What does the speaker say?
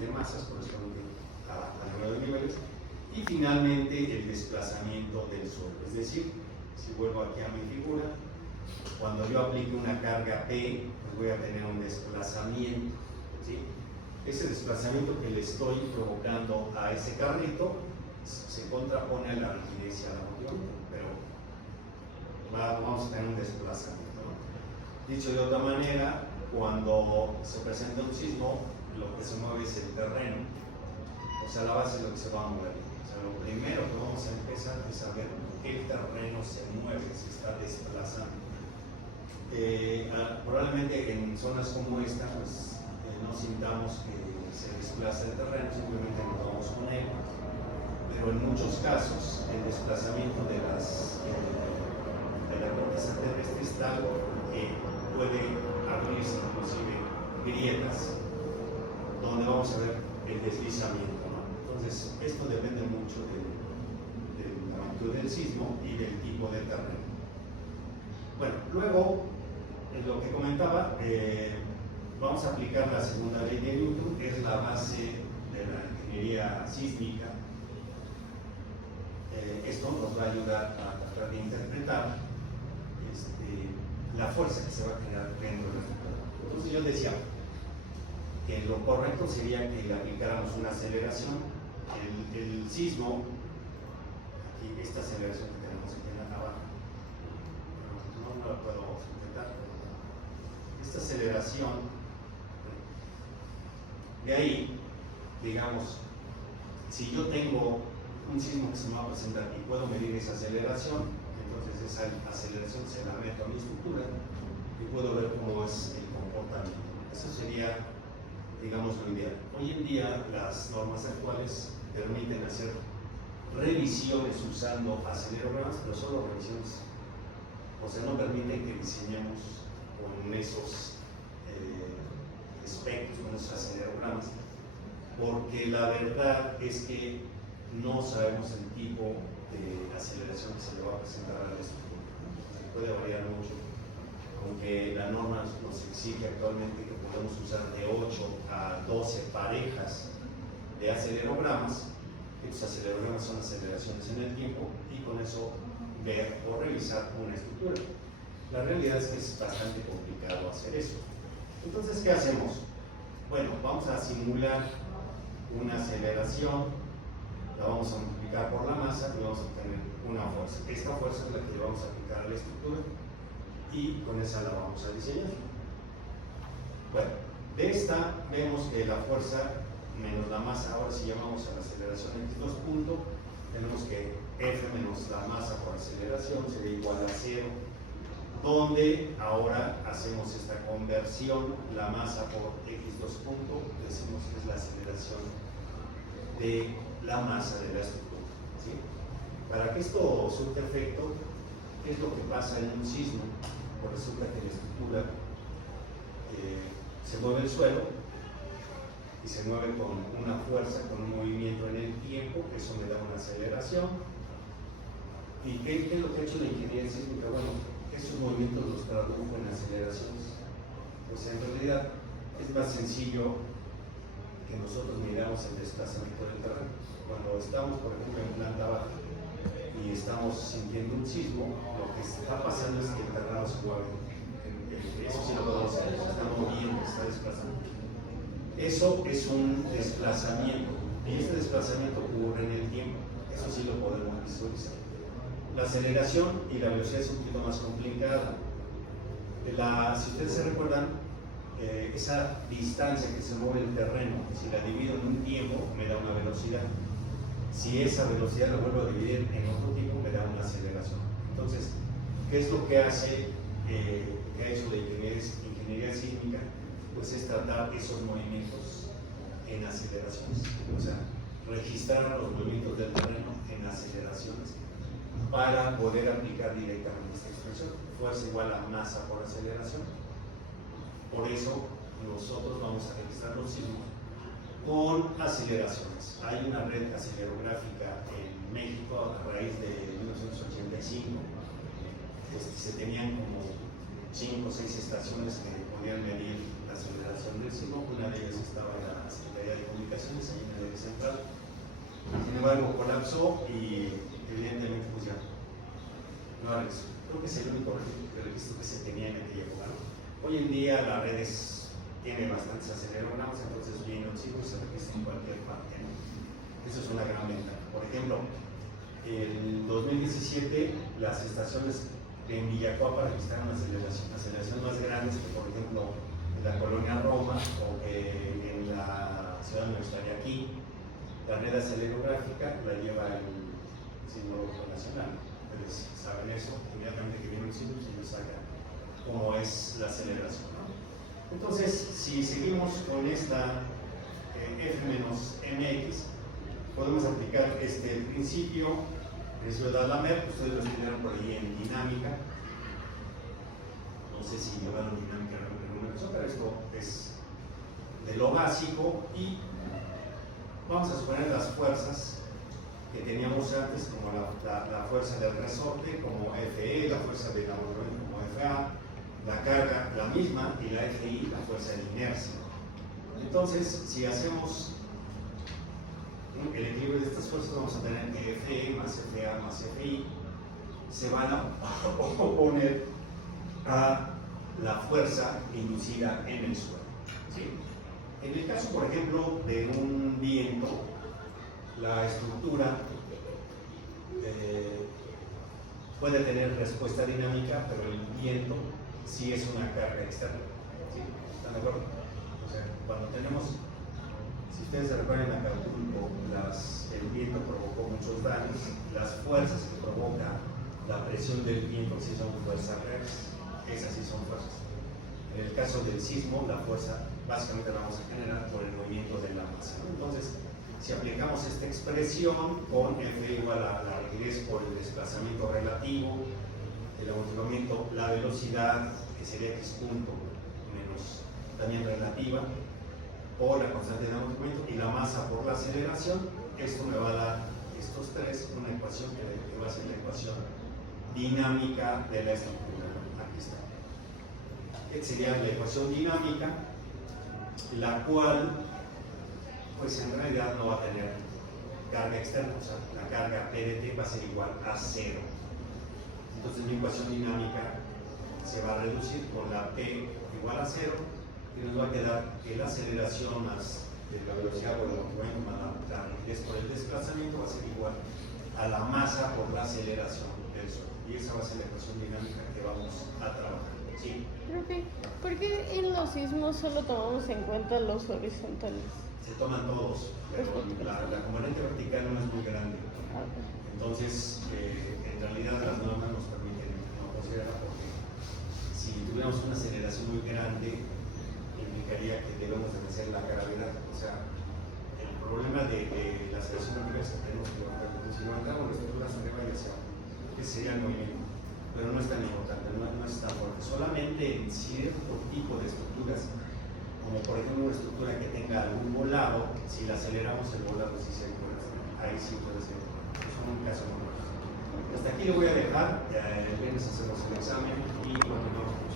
de masas corresponde a 9 niveles. Y finalmente el desplazamiento del suelo, es decir, si vuelvo aquí a mi figura, cuando yo aplique una carga P, pues voy a tener un desplazamiento, ¿sí? Ese desplazamiento que le estoy provocando a ese carrito se contrapone a la rigidez y a la movilidad, pero vamos a tener un desplazamiento, ¿no? Dicho de otra manera, cuando se presenta un sismo, lo que se mueve es el terreno, o sea, la base es lo que se va a mover. O sea, lo primero que vamos a empezar es a ver qué terreno se mueve, se está desplazando. Probablemente en zonas como esta, pues no sintamos que se desplaza el terreno, simplemente nos vamos con él. Pero en muchos casos, el desplazamiento de la corteza terrestre es tal que puede abrirse inclusive grietas donde vamos a ver el deslizamiento, ¿no? Entonces, esto depende mucho de la magnitud del sismo y del tipo de terreno. Bueno, luego, en lo que comentaba, vamos a aplicar la segunda ley de Newton, que es la base de la ingeniería sísmica. Esto nos va a ayudar a tratar de interpretar la fuerza que se va a generar dentro de la estructura. Entonces yo decía que lo correcto sería que le aplicáramos una aceleración. El sismo, aquí esta aceleración que tenemos aquí abajo, no la puedo sujetar, esta aceleración, de ahí, digamos, si yo tengo un sismo que se me va a presentar y puedo medir esa aceleración, entonces esa aceleración se la meto a mi estructura y puedo ver cómo es el comportamiento. Eso sería, digamos, lo ideal. Hoy en día las normas actuales permiten hacer revisiones usando acelerogramas, pero solo revisiones. O sea, no permiten que diseñemos con esos espectros, con esos acelerogramas, porque la verdad es que no sabemos el tipo de aceleración que se le va a presentar a la estructura. Se puede variar mucho, aunque la norma nos exige actualmente que podemos usar de 8 a 12 parejas de acelerogramas. Estos acelerogramas son aceleraciones en el tiempo y con eso ver o revisar una estructura. La realidad es que es bastante complicado hacer eso. Entonces, ¿qué hacemos? Bueno, vamos a simular una aceleración, la vamos a multiplicar por la masa y vamos a obtener una fuerza. Esta fuerza es la que vamos a aplicar a la estructura y con esa la vamos a diseñar. Bueno, de esta vemos que la fuerza menos la masa, ahora si llamamos a la aceleración x2 punto, tenemos que F menos la masa por aceleración sería igual a 0, donde ahora hacemos esta conversión, la masa por x2 punto, decimos que es la aceleración de la masa de la estructura, ¿sí? Para que esto surta efecto, ¿qué es lo que pasa en un sismo? Pues resulta que la estructura se mueve el suelo y se mueve con una fuerza, con un movimiento en el tiempo, eso me da una aceleración. ¿Y qué es lo que ha hecho la ingeniería sísmica? Bueno, esos movimientos los tradujo en aceleraciones. Pues en realidad es más sencillo que nosotros miramos el desplazamiento del terreno. Cuando estamos, por ejemplo, en planta baja y estamos sintiendo un sismo, lo que está pasando es que el terreno se mueve. Eso sí lo podemos hacer, se está moviendo, se está desplazando. Eso es un desplazamiento, y este desplazamiento ocurre en el tiempo. Eso sí lo podemos visualizar. La aceleración y la velocidad es un poquito más complicada. Si ustedes se recuerdan, esa distancia que se mueve el terreno, si la divido en un tiempo, me da una velocidad. Si esa velocidad la vuelvo a dividir en otro tiempo, me da una aceleración. Entonces, ¿qué es lo que hace, que ha hecho la ingeniería sísmica? Pues es tratar esos movimientos en aceleraciones. O sea, registrar los movimientos del terreno en aceleraciones para poder aplicar directamente esta expresión. Fuerza igual a masa por aceleración. Por eso nosotros vamos a registrar los sismos con aceleraciones. Hay una red acelerográfica en México a raíz de 1985. Se tenían como 5 o 6 estaciones que podían medir la aceleración del sismo. Una de ellas estaba en la Secretaría de Comunicaciones. colapsó y evidentemente pues ya no hay registro. Creo que es el único registro que se tenía en aquella época, ¿no? Hoy en día las redes tienen bastantes acelerógrafos, entonces viene un sitio y se registra en cualquier parte, ¿no? Eso es una gran ventaja. Por ejemplo, en 2017 las estaciones en Villacuapa registraron aceleraciones más grandes que, por ejemplo, en la colonia Roma o que en la ciudad universitaria aquí. La red acelerográfica la lleva el Sismológico Nacional. Ustedes saben eso, inmediatamente que viene un sismo se nos saca cómo es la aceleración, ¿no? Entonces, si seguimos con esta F-MX, podemos aplicar este principio de D'Alembert. Ustedes lo estudiaron por ahí en dinámica. No sé si llevaron dinámica en numeración, pero esto es de lo básico. Y vamos a suponer las fuerzas que teníamos antes, como la fuerza del resorte, como FE, la fuerza del abolamiento como FA, la carga la misma, y la FI, la fuerza de inercia. Entonces, si hacemos el equilibrio de estas fuerzas, vamos a tener que FE más FA más FI se van a oponer a la fuerza inducida en el suelo, ¿sí? En el caso, por ejemplo, de un viento, la estructura puede tener respuesta dinámica, pero el viento sí es una carga externa, ¿sí? ¿Están de acuerdo? O sea, cuando tenemos, si ustedes se recuerdan acá, el viento provocó muchos daños, las fuerzas que provoca la presión del viento sí son fuerzas reales, esas sí son fuerzas. En el caso del sismo, la fuerza básicamente la vamos a generar por el movimiento de la masa, ¿no? Entonces, si aplicamos esta expresión con F igual a la rigidez por el desplazamiento relativo, el amortiguamiento, la velocidad, que sería x punto menos también relativa, por la constante de amortiguamiento, y la masa por la aceleración, esto me va a dar estos tres, una ecuación que va a ser la ecuación dinámica de la estructura. Aquí está. Esta sería la ecuación dinámica, la cual pues en realidad no va a tener carga externa, o sea, la carga PDT va a ser igual a 0. Entonces mi ecuación dinámica se va a reducir con la P igual a 0, y nos va a quedar que la aceleración más de la velocidad por el movimiento más la rigidez por el desplazamiento va a ser igual a la masa por la aceleración del suelo. Y esa va a ser la ecuación dinámica que vamos a trabajar. ¿Sí? Profe, ¿por qué en los sismos solo tomamos en cuenta los horizontales? Se toman todos, pero la componente vertical no es muy grande. Entonces, en realidad las normas nos permiten no considerarla, porque si tuviéramos una aceleración muy grande, implicaría que debemos de vencer la gravedad. O sea, el problema de la aceleración vertical es que tenemos que levantar. Si levantamos las estructuras arriba y hacia abajo, ese sería el movimiento. Pero no es tan importante, no es tan fuerte. Solamente en cierto tipo de estructuras, como por ejemplo una estructura que tenga algún volado, si la aceleramos, el volado sí se puede hacer. Ahí sí puede ser. Es un caso muy. Hasta aquí lo voy a dejar. El viernes hacemos el examen y continuamos.